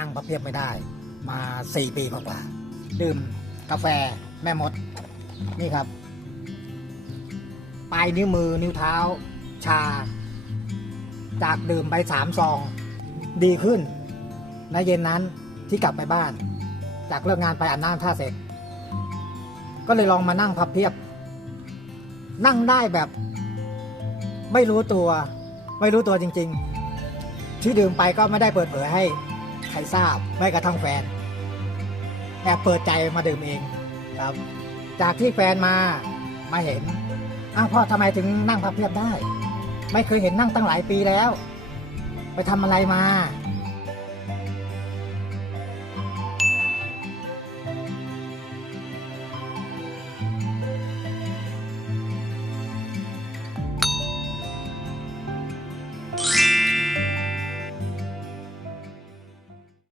นั่งพับเพียบไม่ได้ มาสี่ปีกว่าๆดื่มกาแฟแม่มด นี่ครับ ปลายนิ้วมือนิ้วเท้า ชา จากดื่มไปสามซอง ดีขึ้นในเย็นนั้นที่กลับไปบ้าน จากเลิกงานไปอาบน้ำท่าเสร็จ ก็เลยลองมานั่งพับเพียบ นั่งได้แบบ ไม่รู้ตัว ไม่รู้ตัวจริง ๆ ที่ดื่มไปก็ไม่ได้เปิดเผยให้ ใครทราบไม่กระทั่งแฟนแอบเปิดใจมาดื่มเองครับ จากที่แฟนมามาเห็นอ้าวพ่อทำไมถึงนั่งพับเพียบได้ ไม่เคยเห็นนั่งตั้งหลายปีแล้ว ไปทำอะไรมา